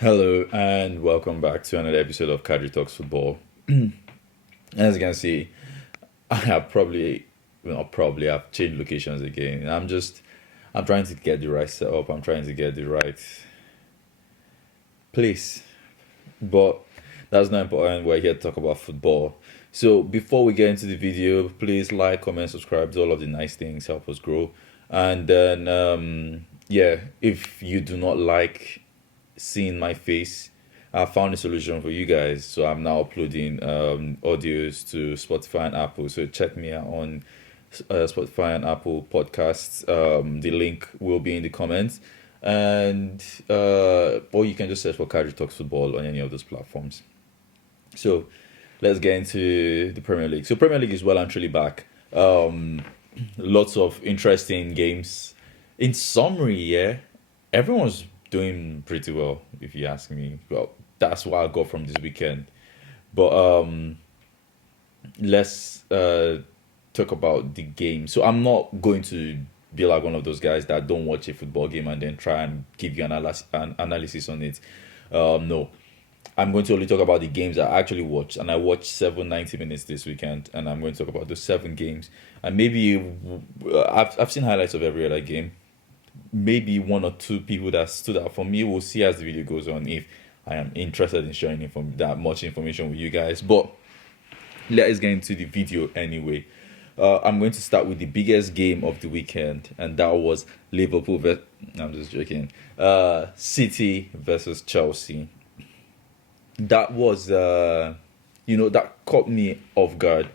Hello and welcome back to another episode of Kadri Talks Football. As you can see, I have I've changed locations again. I'm trying to get the right setup. I'm trying to get the right place, but that's not important. We're here to talk about football. So before we get into the video, please like, comment, subscribe. Do all of the nice things help us grow. And then yeah, if you do not like seeing my face, I found a solution for you guys. So I'm now uploading audios to Spotify and Apple. So check me out on Spotify and Apple podcasts. The link will be in the comments. And or you can just search for Kadri Talks Football on any of those platforms. So let's get into the Premier League. So Premier League is well and truly back. Lots of interesting games. In summary, yeah, everyone's doing pretty well, if you ask me. Well, that's what I got from this weekend. But let's talk about the game. So I'm not going to be like one of those guys that don't watch a football game and then try and give you an analysis on it. No, I'm going to only talk about the games I actually watched, and I watched 7 90 minutes this weekend, and I'm going to talk about those 7 games. And maybe I've seen highlights of every other game. Maybe one or two people that stood out for me. We'll see as the video goes on if I am interested in sharing that much information with you guys. But let's get into the video anyway. I'm going to start with the biggest game of the weekend, and that was Liverpool. I'm just joking. City versus Chelsea. That was, that caught me off guard.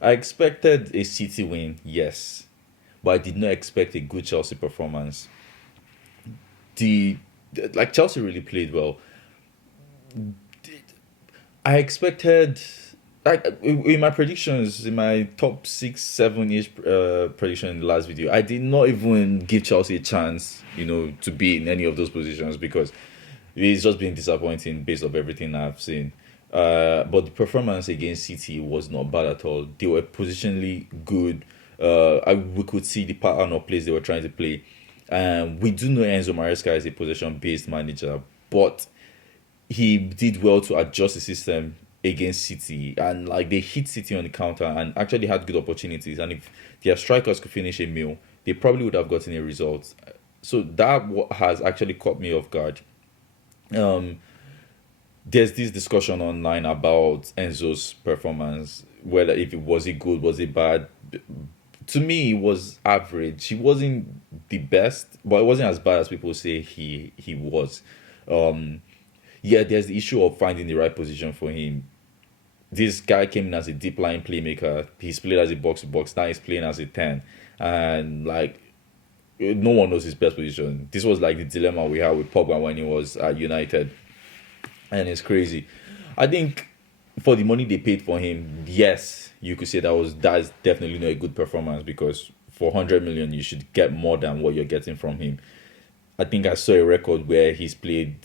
I expected a City win, yes, but I did not expect a good Chelsea performance. The Chelsea really played well. I expected, like, in my predictions, in my top 6 7 ish prediction in the last video, I did not even give Chelsea a chance, to be in any of those positions because it's just been disappointing based off everything I've seen. But the performance against City was not bad at all. They were positionally good. We could see the pattern of plays they were trying to play. We do know Enzo Maresca is a possession-based manager, but he did well to adjust the system against City, and like they hit City on the counter and actually had good opportunities. And if their strikers could finish a meal, they probably would have gotten a result. So that has actually caught me off guard. Um, there's this discussion online about Enzo's performance, whether if it was it good, was it bad. To me, it was average. He wasn't the best, but it wasn't as bad as people say he was. Um, yeah, there's the issue of finding the right position for him. This guy came in as a deep line playmaker. He's played as a box to box. Now he's playing as a 10, and like no one knows his best position. This was like the dilemma we had with Pogba when he was at United, and it's crazy. I think for the money they paid for him, yes, you could say that's definitely not a good performance because for 100 million you should get more than what you're getting from him. I think I saw a record where he's played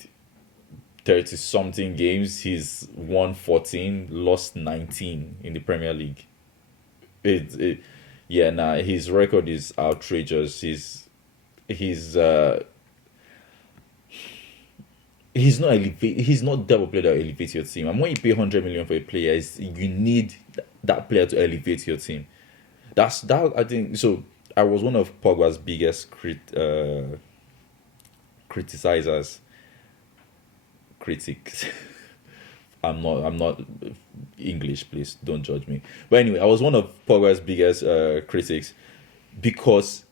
30 something games. He's won 14, lost 19 in the Premier League. It yeah, nah, his record is outrageous. He's he's not he's not double player that elevates your team. And when you pay 100 million for a player, you need that player to elevate your team. That's that I think so. I was one of Pogba's biggest criticizers, critics. I'm not English, please don't judge me. But anyway, I was one of Pogba's biggest critics because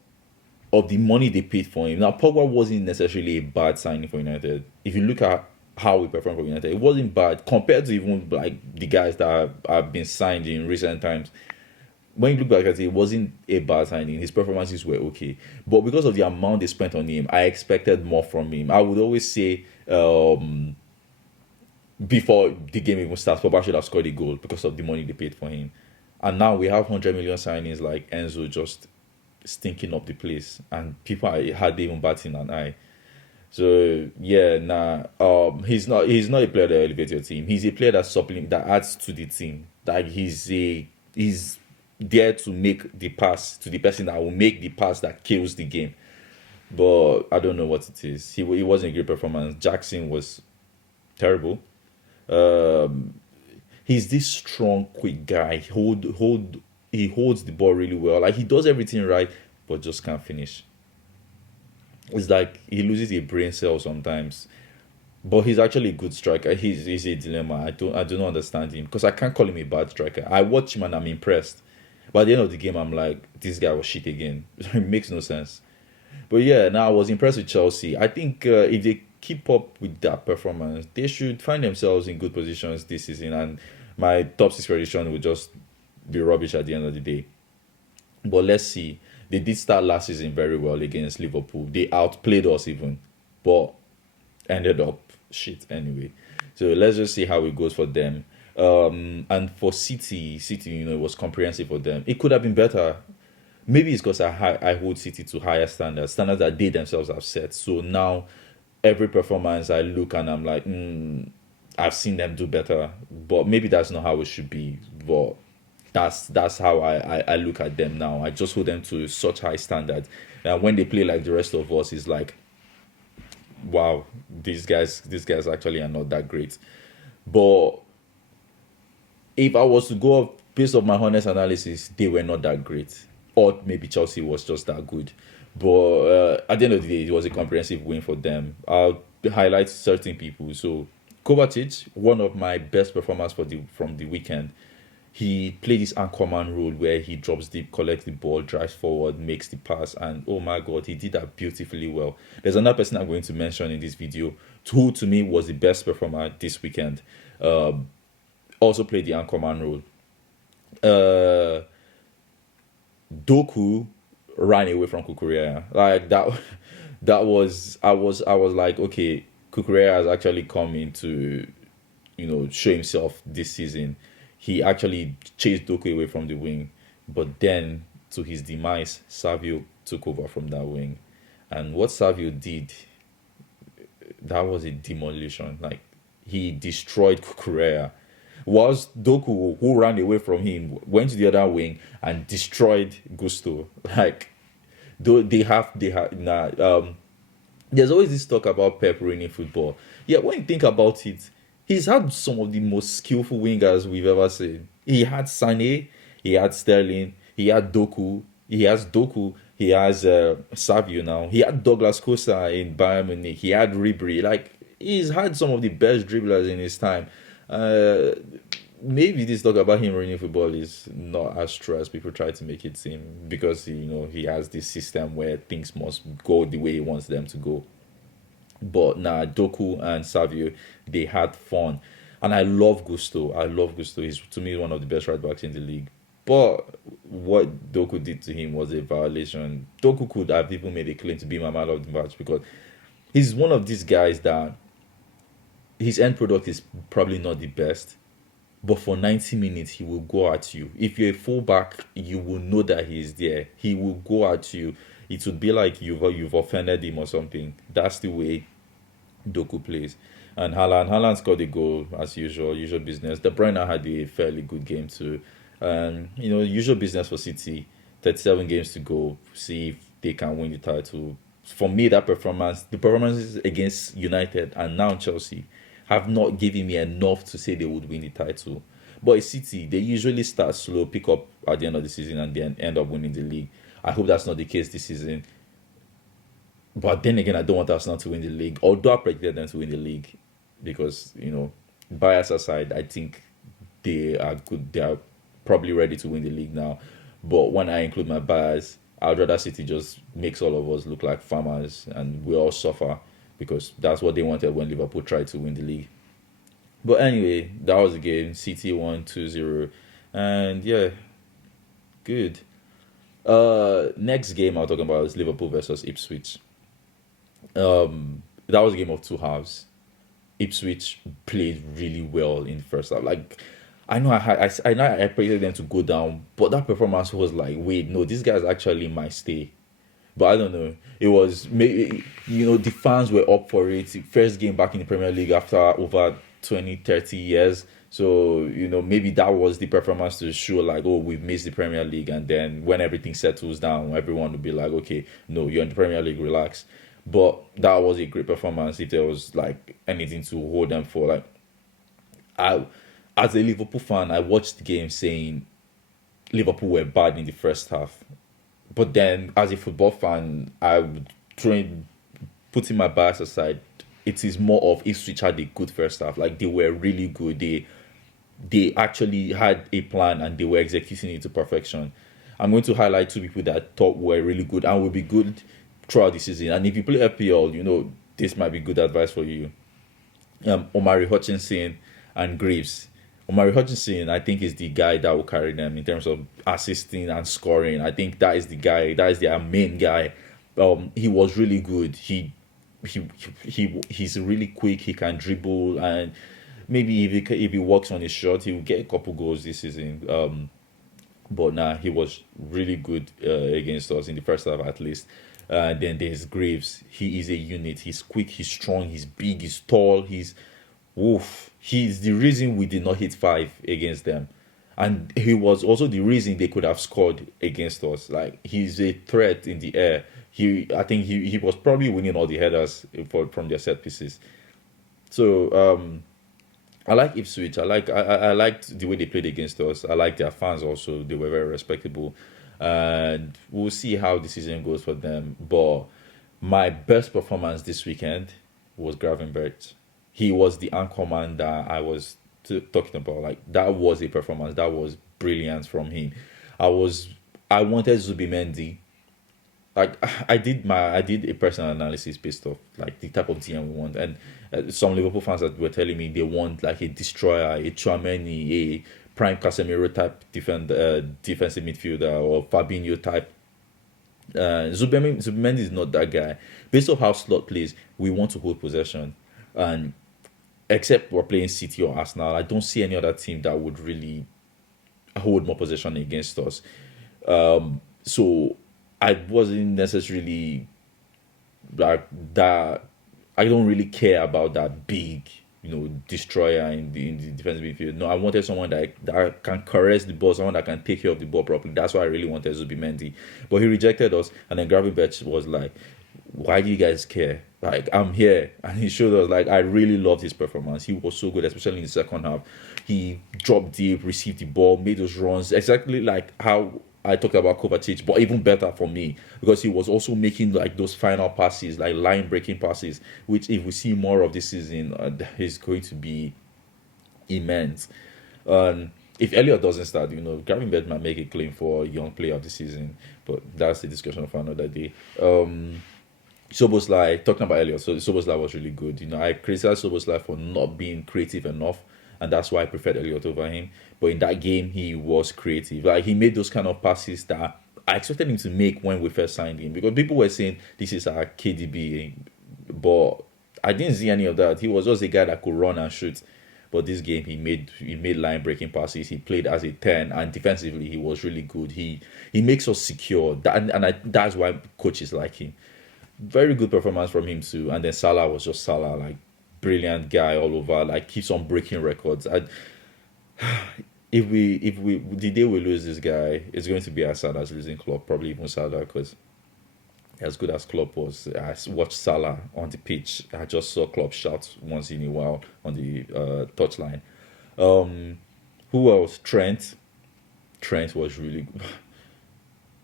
of the money they paid for him. Now, Pogba wasn't necessarily a bad signing for United. If you look at how he performed for United, it wasn't bad compared to even like the guys that have been signed in recent times. When you look back at it, it wasn't a bad signing. His performances were okay. But because of the amount they spent on him, I expected more from him. I would always say before the game even starts, Pogba should have scored a goal because of the money they paid for him. And now we have 100 million signings like Enzo just stinking up the place, and people are hardly even batting an eye. So yeah, nah. He's not a player that elevates your team. He's a player that adds to the team. Like he's there to make the pass to the person that will make the pass that kills the game. But I don't know what it is. He wasn't a great performance. Jackson was terrible. Um, he's this strong, quick guy. He holds the ball really well. Like he does everything right, but just can't finish. It's like he loses a brain cell sometimes. But he's actually a good striker. He's a dilemma. I do not understand him because I can't call him a bad striker. I watch him and I'm impressed. But at the end of the game, I'm like, this guy was shit again. It makes no sense. But yeah, now I was impressed with Chelsea. I think if they keep up with that performance, they should find themselves in good positions this season. And my top six prediction will just be rubbish at the end of the day. But let's see. They did start last season very well against Liverpool. They outplayed us even, but ended up shit anyway. So let's just see how it goes for them. And for City, it was comprehensive for them. It could have been better. Maybe it's because I hold City to higher standards that they themselves have set. So now every performance I look and I'm like, I've seen them do better. But maybe that's not how it should be. But that's how I look at them now. I just hold them to such high standards. And when they play like the rest of us, it's like, wow, these guys actually are not that great. But if I was to go off based on my honest analysis, they were not that great. Or maybe Chelsea was just that good. But at the end of the day, it was a comprehensive win for them. I'll highlight certain people. So Kovacic, one of my best performers from the weekend. He played this anchorman role where he drops deep, collects the ball, drives forward, makes the pass, and oh my god, he did that beautifully well. There's another person I'm going to mention in this video who to me was the best performer this weekend. Also played the anchorman role. Uh, Doku ran away from Kukurea. Like that that was I was like, okay, Kukurea has actually come into show himself this season. He actually chased Doku away from the wing, but then to his demise, Savio took over from that wing. And what Savio did, that was a demolition. Like he destroyed Kukurea. Whilst Doku, who ran away from him, went to the other wing and destroyed Gusto. Like though they have there's always this talk about Pep ruining football. Yeah, when you think about it, he's had some of the most skillful wingers we've ever seen. He had Sane, he had Sterling, he had Doku, he has Doku, he has Savio now. He had Douglas Costa in Bayern Munich, he had Ribery. Like he's had some of the best dribblers in his time. Uh, Maybe this talk about him running football is not as true as people try to make it seem because he has this system where things must go the way he wants them to go. But nah, Doku and Savio, they had fun. And I love Gusto. I love Gusto. He's to me one of the best right backs in the league. But what Doku did to him was a violation. Doku could have even made a claim to be my man of the match because he's one of these guys that his end product is probably not the best. But for 90 minutes, he will go at you. If you're a fullback, you will know that he's there. He will go at you. It would be like you've offended him or something. That's the way Doku plays. And Haaland scored a goal as usual, usual business. De Bruyne had a fairly good game too. Usual business for City. 37 games to go. See if they can win the title. For me, the performances against United and now Chelsea have not given me enough to say they would win the title. But at City, they usually start slow, pick up at the end of the season, and then end up winning the league. I hope that's not the case this season. But then again, I don't want Arsenal to win the league, although I predicted them to win the league because, bias aside, I think they are good. They are probably ready to win the league now. But when I include my bias, I'd rather City just makes all of us look like farmers and we all suffer because that's what they wanted when Liverpool tried to win the league. But anyway, that was the game. City won 2-0. And yeah, good. Next game I'm talking about is Liverpool versus Ipswich. That was a game of two halves. Ipswich played really well in the first half. Like I know I know I expected them to go down, but that performance was like, wait, no, these guys actually might stay. But I don't know. It was maybe the fans were up for it. First game back in the Premier League after over 20, 30 years. So, maybe that was the performance to show like, oh, we've missed the Premier League. And then when everything settles down, everyone will be like, okay, no, you're in the Premier League, relax. But that was a great performance. If there was like anything to hold them for, like I, as a Liverpool fan, I watched the game saying Liverpool were bad in the first half. But then, as a football fan, I would try putting my bias aside. It is more of Ipswich had a good first half. Like they were really good. They actually had a plan and they were executing it to perfection. I'm going to highlight two people that I thought were really good and will be good throughout the season. And if you play FPL, this might be good advice for you. Omari Hutchinson and Graves. Omari Hutchinson, I think, is the guy that will carry them in terms of assisting and scoring. I think that is the guy. That is their main guy. He was really good. He's really quick. He can dribble, and maybe if he works on his shot, he will get a couple goals this season. But nah, he was really good against us in the first half at least. Then there's Graves. He is a unit. He's quick. He's strong. He's big. He's tall. He's woof. He's the reason we did not hit five against them, and he was also the reason they could have scored against us. Like he's a threat in the air. I think he was probably winning all the headers from their set pieces. So I like Ipswich. I liked the way they played against us. I like their fans also. They were very respectable. And we'll see how the season goes for them. But my best performance this weekend was Gravenberch. He was the anchorman that I was talking about. Like that was a performance. That was brilliance from him. I wanted Zubimendi. Like I did a personal analysis based off like the type of DM we want, and some Liverpool fans that were telling me they want like a destroyer, a Tchouameni, a prime Casemiro type defensive midfielder, or Fabinho type. Zubimendi is not that guy. Based off how Slot plays, we want to hold possession, and except we're playing City or Arsenal, I don't see any other team that would really hold more possession against us. So I wasn't necessarily like that. I don't really care about that big, destroyer in the defensive midfield. No, I wanted someone that can caress the ball, someone that can take care of the ball properly. That's why I really wanted Zubimendi. But he rejected us, and then Gravenberch was like, "Why do you guys care? Like, I'm here." And he showed us, like, I really loved his performance. He was so good, especially in the second half. He dropped deep, received the ball, made those runs, exactly like how I talked about Kovacic, but even better for me because he was also making like those final passes, like line breaking passes, which if we see more of this season, is going to be immense. If Elliot doesn't start, Gravenberch might make a claim for young player of the season, but that's the discussion for another day. Soboslai, talking about Elliot, so Soboslai was really good. I criticized Soboslai for not being creative enough, and that's why I preferred Elliot over him. But in that game, he was creative. Like he made those kind of passes that I expected him to make when we first signed him, because people were saying this is our KDB, but I didn't see any of that. He was just a guy that could run and shoot. But this game, he made line breaking passes. He played as a 10, and defensively, he was really good. He makes us secure, that's why coaches like him. Very good performance from him too. And then Salah was just Salah, like brilliant guy all over, like keeps on breaking records. If we the day we lose this guy, it's going to be as sad as losing Klopp, probably even sadder, because as good as Klopp was, I watched Salah on the pitch. I just saw Klopp shout once in a while on the touchline. Who else? Trent. Trent was really good.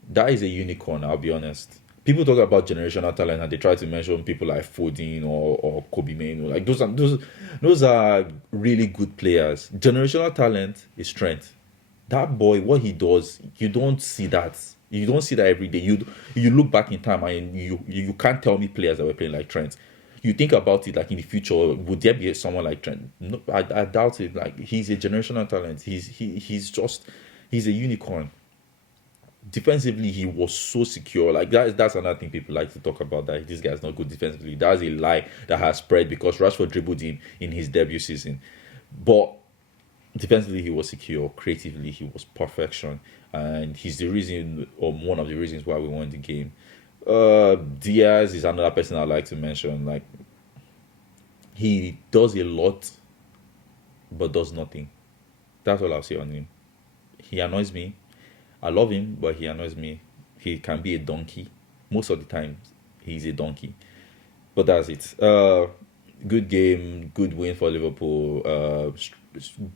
That is a unicorn, I'll be honest. People talk about generational talent and they try to mention people like Foden or Kobe Mainoo. Like those are really good players. Generational talent is Trent. That boy, what he does, you don't see that. You don't see that every day. You look back in time and you can't tell me players that were playing like Trent. You think about it like in the future, would there be someone like Trent? No, I doubt it. Like he's a generational talent. He's a unicorn. Defensively, he was so secure. Like that's another thing people like to talk about, that this guy's not good defensively. That's a lie that has spread because Rashford dribbled him in his debut season. But defensively, he was secure. Creatively, he was perfection, and he's the reason, or one of the reasons, why we won the game. Diaz is another person I'd like to mention. Like he does a lot, but does nothing. That's all I'll say on him. He annoys me. I love him, but he annoys me. He can be a donkey. Most of the time, he's a donkey. But that's it. Good game, good win for Liverpool.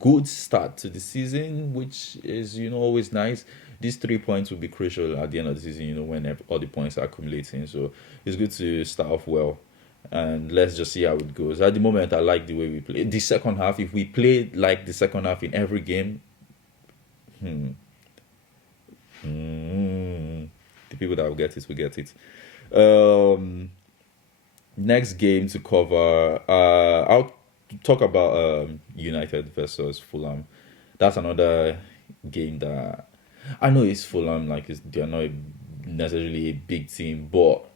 Good start to the season, which is always nice. These 3 points will be crucial at the end of the season. When all the points are accumulating. So it's good to start off well, and let's just see how it goes. At the moment, I like the way we play. The second half, if we play like the second half in every game, the people that will get it will get it. Um, Next game to cover, I'll talk about United versus Fulham. That's another game that I know it's Fulham, like they're not necessarily a big team, but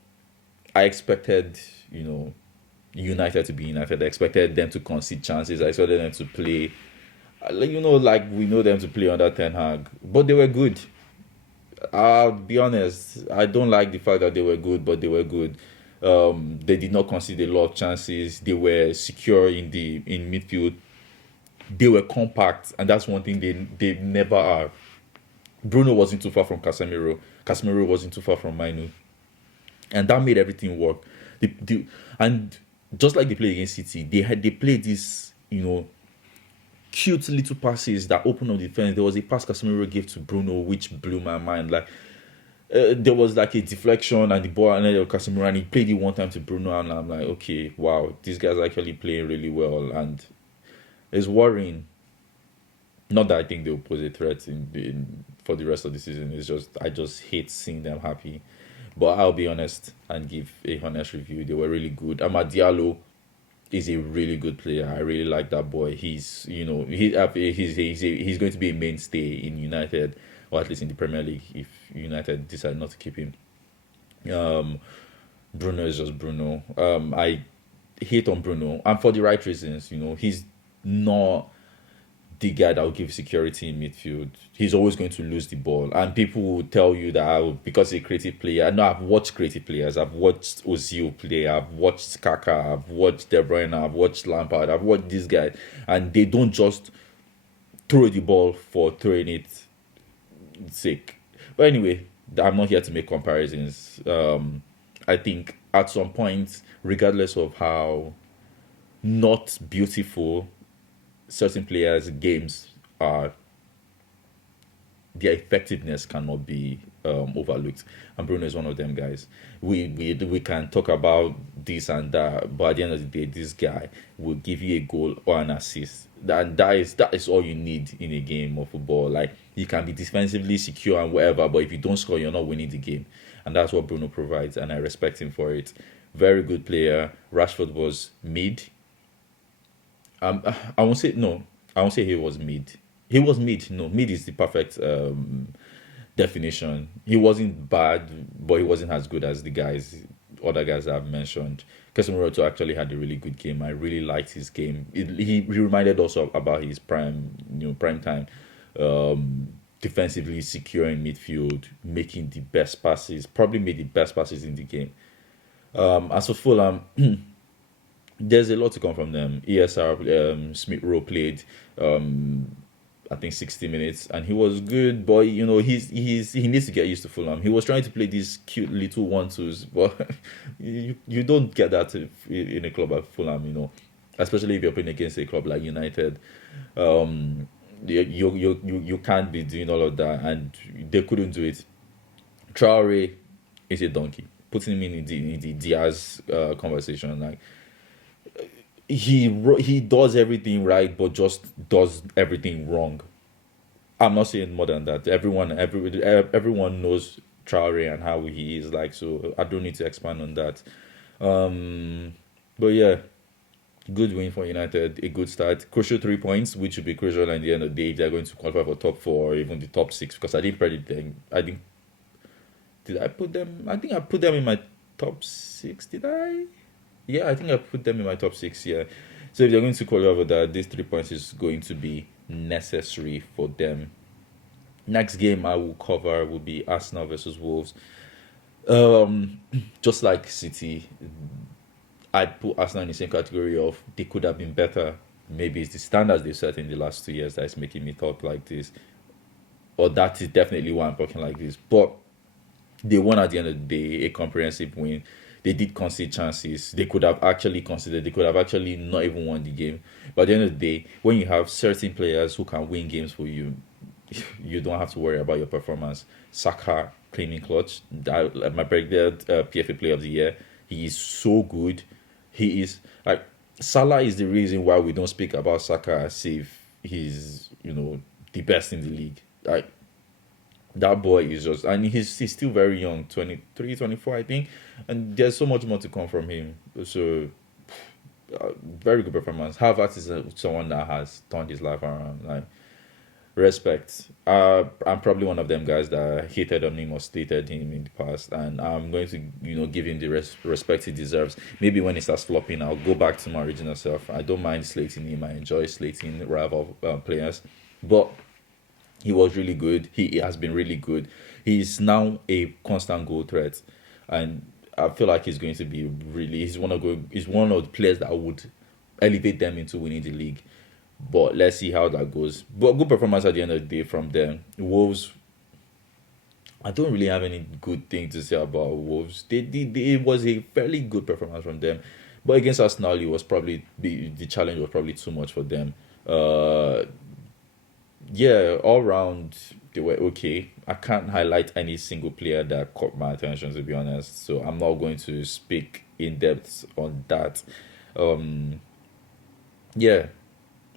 I expected, United to be United. I expected them to concede chances. I expected them to play, like we know them to play under Ten Hag, but they were good. I'll be honest. I don't like the fact that they were good, but they were good. They did not concede a lot of chances. They were secure in midfield. They were compact, and that's one thing they never are. Bruno wasn't too far from Casemiro. Casemiro wasn't too far from Mainu, and that made everything work. And just like they played against City, they played this cute little passes that opened up the defense. There was a pass Casemiro gave to Bruno, which blew my mind. Like there was like a deflection and the ball and then Casemiro, and he played it one time to Bruno, and I'm like, okay, wow, these guys are actually playing really well, and it's worrying. Not that I think they'll pose a threat for the rest of the season. It's just I just hate seeing them happy. But I'll be honest and give a honest review. They were really good. Amad Diallo is a really good player. I really like that boy. He's going to be a mainstay in United, or at least in the Premier League if United decide not to keep him. Um, Bruno is just Bruno. I hate on Bruno, and for the right reasons. He's not the guy that will give security in midfield. He's always going to lose the ball, and people will tell you that because he's a creative player. No, I've watched creative players. I've watched Ozil play. I've watched Kaka. I've watched De Bruyne. I've watched Lampard. I've watched this guy, and they don't just throw the ball for throwing it sake. But anyway, I'm not here to make comparisons. I think at some point, regardless of how not beautiful certain players' games are, their effectiveness cannot be overlooked. And Bruno is one of them guys. We can talk about this and that, but at the end of the day, this guy will give you a goal or an assist. That is all you need in a game of football. Like, you can be defensively secure and whatever, but if you don't score, you're not winning the game. And that's what Bruno provides, and I respect him for it. Very good player. Rashford was mid. I won't say no. I won't say he was mid. He was mid. No, mid is the perfect definition. He wasn't bad, but he wasn't as good as other guys I've mentioned. Casemiro actually had a really good game. I really liked his game. He reminded us about his prime time. Defensively secure in midfield, making the best passes. Probably made the best passes in the game. As for Fulham. There's a lot to come from them. ESR Smith Rowe played, I think 60 minutes, and he was good. But he needs to get used to Fulham. He was trying to play these cute little 1-2s, but you don't get that in a club like Fulham. Especially if you're playing against a club like United. You can't be doing all of that, and they couldn't do it. Traore is a donkey. Putting him in the Diaz conversation, like. He does everything right, but just does everything wrong. I'm not saying more than that. Everyone knows Traore and how he is like, so I don't need to expand on that. But yeah, good win for United. A good start. Crucial 3 points, which will be crucial at the end of the day if they're going to qualify for top four or even the top six. Because I didn't predict them. Did I put them? I think I put them in my top six. Did I? Yeah, I think I put them in my top six. Yeah, so if they're going to qualify for that, these 3 points is going to be necessary for them. Next game I will cover will be Arsenal versus Wolves. Just like City, I'd put Arsenal in the same category of they could have been better. Maybe it's the standards they've set in the last 2 years that is making me talk like this, or that is definitely why I'm talking like this. But they won at the end of the day, a comprehensive win. they did concede chances. They could have actually considered. They could have actually not even won the game. But at the end of the day, when you have certain players who can win games for you, you don't have to worry about your performance. Saka claiming clutch. That, like, my predicted PFA Player of the Year. He is so good. He is like Salah is the reason why we don't speak about Saka as if he's the best in the league. Like that boy is just, and he's still very young, 23, 24, I think, and there's so much more to come from him. So very good performance. Havertz is someone that has turned his life around. Like respect. I'm probably one of them guys that hated on him or stated him in the past, and I'm going to give him the respect he deserves. Maybe when he starts flopping, I'll go back to my original self. I don't mind slating him. I enjoy slating rival players, but he was really good. He has been really good. He's now a constant goal threat, and I feel like he's going to be really. He's one of the players that would elevate them into winning the league. But let's see how that goes. But good performance at the end of the day from them. Wolves, I don't really have any good thing to say about Wolves. It was a fairly good performance from them. But against Arsenal, it was probably the challenge was probably too much for them. Yeah, all round they were okay. I can't highlight any single player that caught my attention, to be honest. So I'm not going to speak in depth on that. Um, yeah,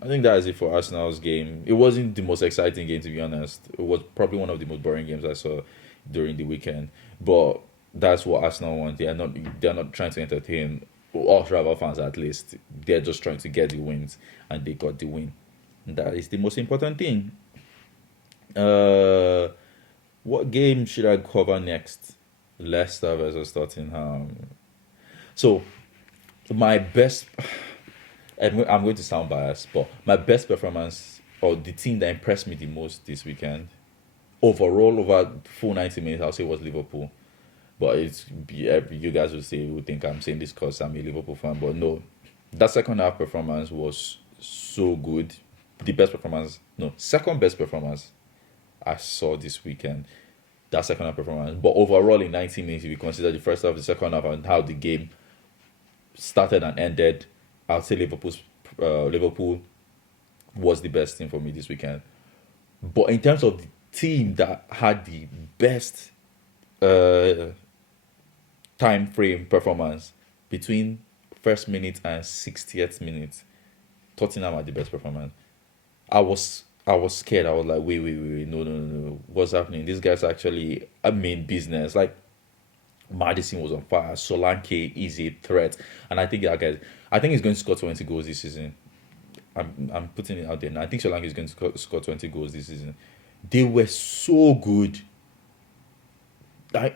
I think that is it for Arsenal's game. It wasn't the most exciting game, to be honest. It was probably one of the most boring games I saw during the weekend. But that's what Arsenal want. They're not trying to entertain us rival fans, at least. They're just trying to get the wins, and they got the win. That is the most important thing. Uh, what game should I cover next? Leicester versus Tottenham. So my best. I'm going to sound biased, but my best performance or the team that impressed me the most this weekend, overall over full 90 minutes, I'll say was Liverpool. But you guys will think I'm saying this because I'm a Liverpool fan, but no, that second half performance was so good. The best performance, no, second best performance I saw this weekend. That second half performance, but overall in 90 minutes, if you consider the first half, the second half, and how the game started and ended, I'll say Liverpool was the best team for me this weekend. But in terms of the team that had the best uh, time frame performance between first minute and 60th minute, Tottenham had the best performance. I was scared. I was like, wait, no, no, no, no. What's happening? These guys actually I mean business. Like Madison was on fire. Solanke is a threat, and I think that guy. I think he's going to score 20 goals this season. I'm putting it out there now. I think Solanke is going to score 20 goals this season. They were so good. I,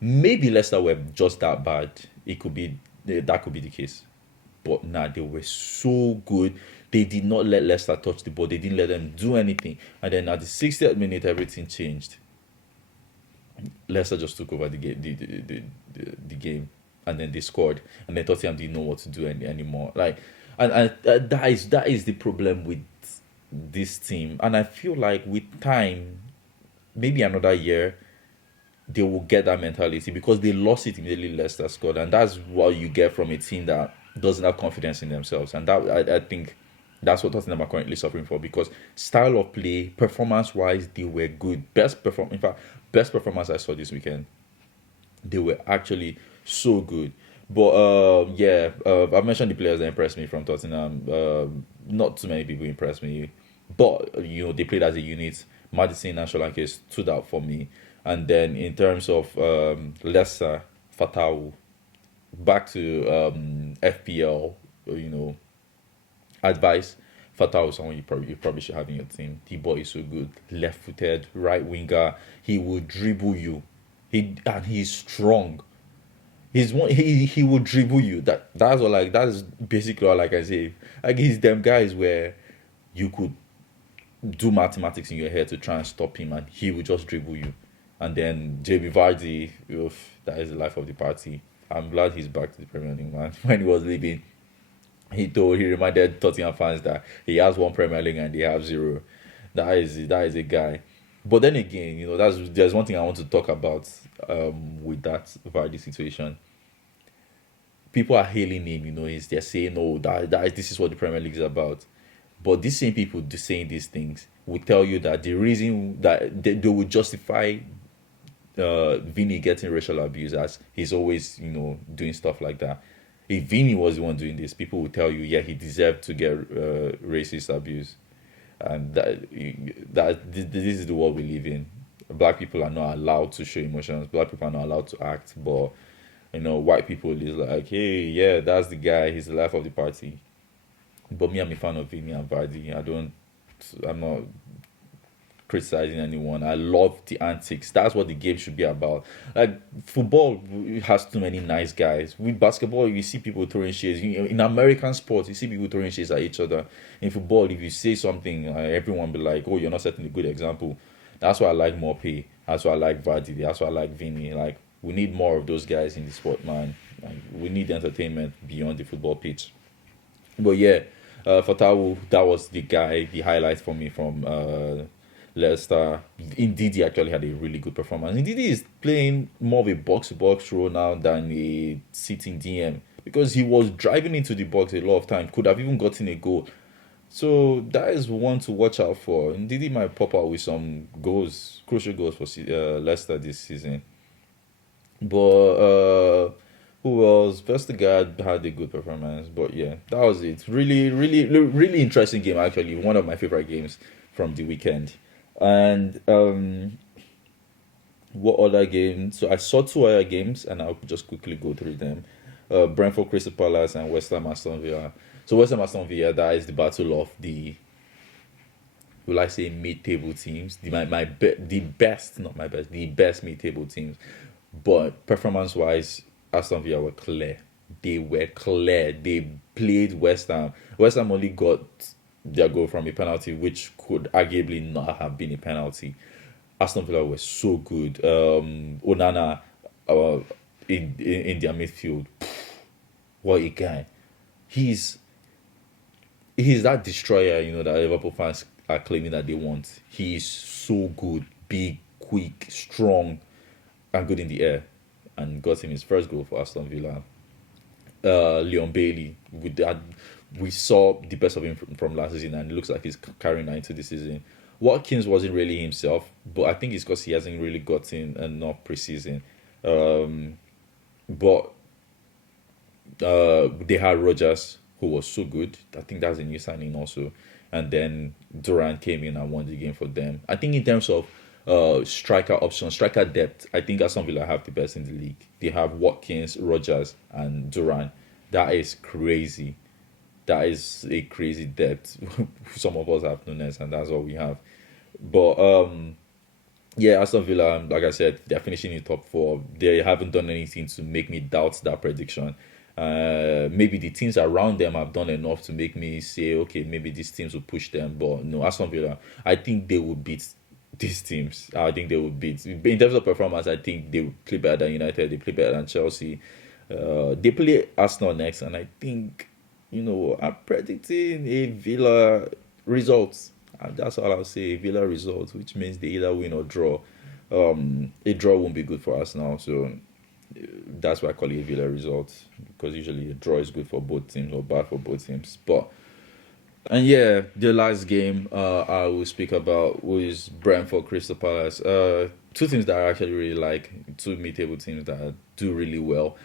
maybe Leicester were just that bad. It could be that could be the case, but nah, they were so good. They did not let Leicester touch the ball. They didn't let them do anything. And then at the 60th minute, everything changed. Leicester just took over the game, and then they scored, and then Tottenham didn't know what to do anymore. Like, and that is the problem with this team, and I feel like with time, maybe another year, they will get that mentality because they lost it immediately. Leicester scored, and that's what you get from a team that doesn't have confidence in themselves, and that I think. That's what Tottenham are currently suffering for because style of play, performance wise, they were good. In fact, best performance I saw this weekend. They were actually so good. But yeah, I've mentioned the players that impressed me from Tottenham. Not too many people impressed me, but they played as a unit. Madison and Solanke stood out for me. And then in terms of Leicester, Fatau, back to FPL, advice. Fatau is someone you probably should have in your team. The boy is so good, left-footed, right winger. He will dribble you. He's strong. He will dribble you. That's basically all I can say. Like he's them guys where you could do mathematics in your head to try and stop him, and he will just dribble you. And then Jamie Vardy, oof, that is the life of the party. I'm glad he's back to the Premier League, man. When he was leaving, he reminded Tottenham fans that he has one Premier League and they have zero. That is a guy. But then again, there's one thing I want to talk about with that Vardy situation. People are hailing him, they're saying, "Oh, that this is what the Premier League is about." But these same people saying these things will tell you that the reason that they would justify Vinny getting racial abuse as he's always, doing stuff like that. If Vinny was the one doing this, people would tell you, yeah, he deserved to get racist abuse, and this is the world we live in. Black people are not allowed to show emotions. Black people are not allowed to act, but white people is like, hey, yeah, that's the guy. He's the life of the party. But me, I'm a fan of Vinny and Vardy. I'm not criticizing anyone. I love the antics. That's what the game should be about. Like football has too many nice guys. With basketball, you see people throwing shades. In American sports, you see people throwing shades at each other. In football, if you say something, everyone be like, "Oh, you're not setting a good example." That's why I like Mopé. That's why I like Vardy. That's why I like Vinny. Like we need more of those guys in the sport, man. Like, we need entertainment beyond the football pitch. But yeah, for Tawu, that was the guy, the highlight for me from Leicester. Ndidi actually had a really good performance. Ndidi is playing more of a box-to-box role now than a sitting DM because he was driving into the box a lot of times. Could have even gotten a goal. So that is one to watch out for. Ndidi might pop out with some goals, crucial goals for Leicester this season. But who else? Vestergaard had a good performance. But yeah, that was it. Really, really, really interesting game actually. One of my favorite games from the weekend. And what other games? So I saw two other games, and I'll just quickly go through them. Brentford, Crystal Palace, and West Ham, Aston Villa. So West Ham, Aston Villa, that is the battle of the, will I say, mid-table teams. The best, not my best, the best mid-table teams. But performance-wise, Aston Villa were clear. They were clear. They played West Ham. West Ham only got their goal from a penalty, which could arguably not have been a penalty. Aston Villa was so good. Onana in their midfield. What a guy. He's that destroyer, that Liverpool fans are claiming that they want. He's so good, big, quick, strong, and good in the air. And got him his first goal for Aston Villa. Leon Bailey, we saw the best of him from last season, and it looks like he's carrying that into this season. Watkins wasn't really himself, but I think it's because he hasn't really gotten enough preseason. But they had Rogers, who was so good. I think that's a new signing also. And then Durant came in and won the game for them. I think in terms of striker options, striker depth, I think Aston Villa have the best in the league. They have Watkins, Rogers, and Durant. That is crazy. That is a crazy depth. Some of us have Nunes, and that's all we have. But yeah, Aston Villa, like I said, they're finishing in top four. They haven't done anything to make me doubt that prediction. Maybe the teams around them have done enough to make me say, okay, maybe these teams will push them. But no, Aston Villa, I think they will beat these teams. I think they will beat. In terms of performance, I think they will play better than United. They play better than Chelsea. They play Arsenal next, and I think, I'm predicting a Villa result. And that's all I'll say, a Villa result, which means they either win or draw. A draw won't be good for Arsenal, so that's why I call it a Villa result, because usually a draw is good for both teams or bad for both teams. And yeah, the last game I will speak about was Brentford Crystal Palace. Two teams that I actually really like, two mid-table teams that do really well.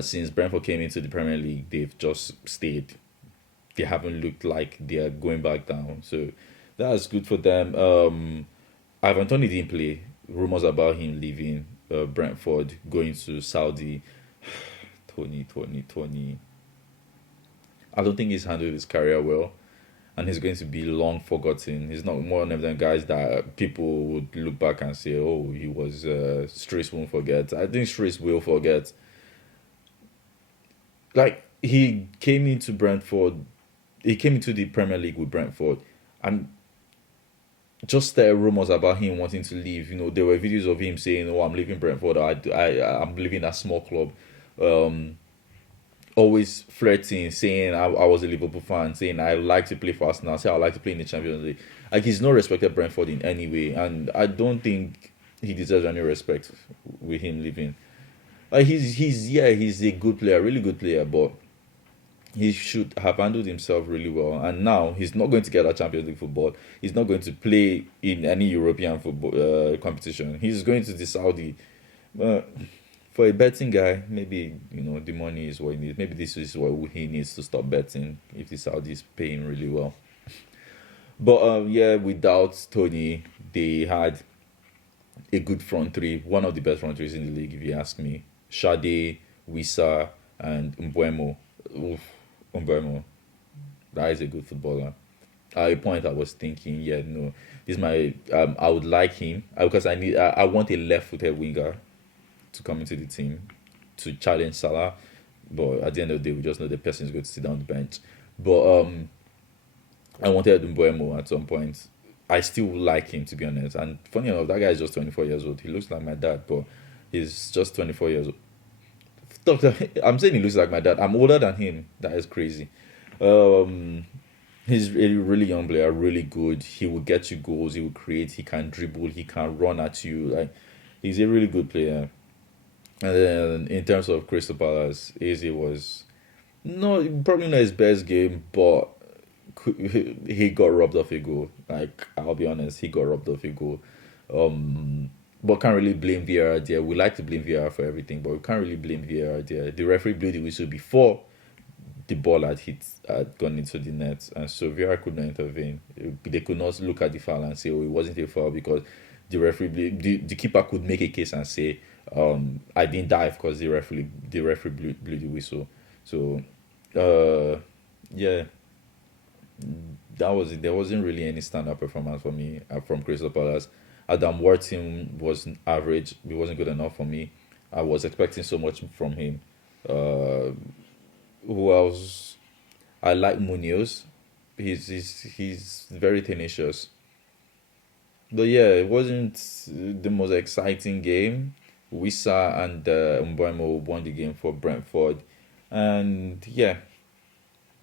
Since Brentford came into the Premier League, they've just stayed. They haven't looked like they're going back down. So that's good for them. Ivan Toney didn't play. Rumors about him leaving Brentford, going to Saudi. Tony. I don't think he's handled his career well, and he's going to be long forgotten. He's not one of them guys that people would look back and say, oh, he was Strace won't forget. I think Strace will forget. Like, he came into the Premier League with Brentford, and just there rumors about him wanting to leave. There were videos of him saying, "Oh, I'm leaving Brentford. I'm leaving a small club." Always flirting, saying I was a Liverpool fan, saying I like to play for Arsenal, say I like to play in the Champions League. Like, he's not respected Brentford in any way, and I don't think he deserves any respect with him leaving. He's a good player, really good player, but he should have handled himself really well. And now he's not going to get a Champions League football. He's not going to play in any European football competition. He's going to the Saudi. Uh, for a betting guy, maybe the money is what he needs. Maybe this is what he needs to stop betting if the Saudi is paying really well. But yeah, without Tony, they had a good front three, one of the best front threes in the league, if you ask me. Shade, Wissa, and Mbuemo. Oof, Mbuemo, that is a good footballer. At a point, I was thinking, yeah, no, this is my. I would like him because I want a left-footed winger to come into the team to challenge Salah. But at the end of the day, we just know the person is going to sit down the bench. But I wanted Mbuemo at some point. I still like him, to be honest. And funny enough, that guy is just 24 years old. He looks like my dad, but he's just 24 years old. Doctor, I'm saying he looks like my dad. I'm older than him. That is crazy. Um, he's a really young player, really good. He will get you goals. He will create. He can dribble. He can run at you. Like, he's a really good player. And then in terms of Crystal Palace, Eze was no probably not his best game, but he got robbed of a goal. Like, I'll be honest, he got robbed of a goal. But can't really blame VAR there. We like to blame VAR for everything, but we can't really blame VAR there. The referee blew the whistle before the ball had gone into the net, and so VAR could not intervene. They could not look at the foul and say, "Oh, it wasn't a foul," because the keeper could make a case and say, "I didn't dive because the referee blew the whistle." So, yeah, that was it. There wasn't really any standout performance for me from Crystal Palace. Adam Wharton was average. He wasn't good enough for me. I was expecting so much from him. Uh, who else? I like Munoz. He's very tenacious. But yeah, it wasn't the most exciting game. Wissa and Mbeumo won the game for Brentford, and yeah,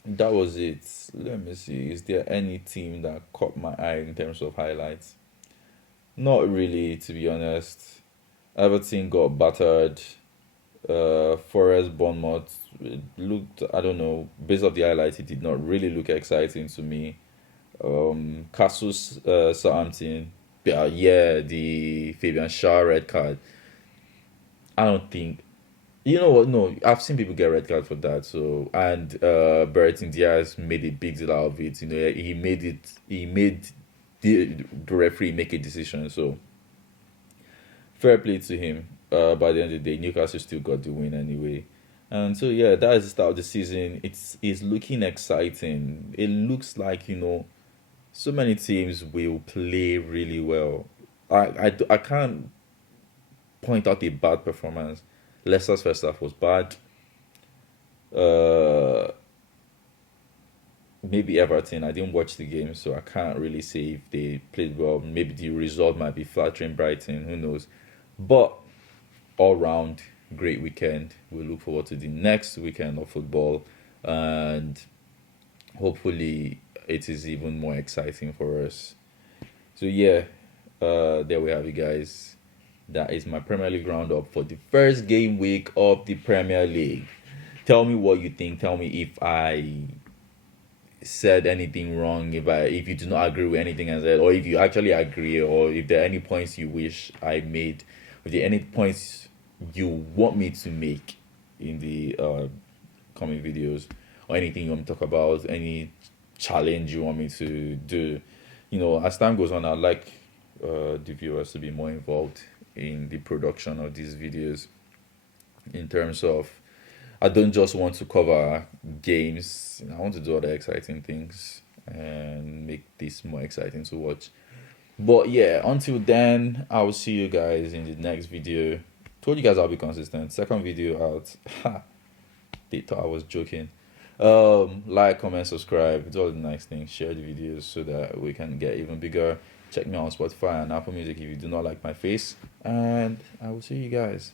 that was it. Let me see. Is there any team that caught my eye in terms of highlights? Not really, to be honest. Everton got battered. Forest Bournemouth, it looked, I don't know, based off the highlights, it did not really look exciting to me. Castle's Southampton, yeah, the Fabian Shaw red card. I don't think, you know what? No, I've seen people get red card for that. So, and Bertin Diaz made a big deal out of it. He made the referee make a decision. So, fair play to him. By the end of the day, Newcastle still got the win anyway. And so yeah, that is the start of the season. It's looking exciting. It looks like so many teams will play really well. I can't point out a bad performance. Leicester's first half was bad. Uh, Maybe Everton. I didn't watch the game, so I can't really say if they played well. Maybe the result might be flattering Brighton. Who knows? But all round, great weekend. We look forward to the next weekend of football, and hopefully, it is even more exciting for us. So yeah, there we have it, guys. That is my Premier League roundup for the first game week of the Premier League. Tell me what you think. Tell me if I said anything wrong, if you do not agree with anything I said, or if you actually agree, or if there are any points you wish I made, if there are any points you want me to make in the coming videos, or anything you want me to talk about, any challenge you want me to do. As time goes on, I'd like the viewers to be more involved in the production of these videos, in terms of I don't just want to cover games. I want to do other exciting things and make this more exciting to watch. But yeah, until then, I will see you guys in the next video. Told you guys I'll be consistent. Second video out. Ha! They thought I was joking. Like, comment, subscribe. It's all the nice things. Share the videos so that we can get even bigger. Check me out on Spotify and Apple Music if you do not like my face. And I will see you guys.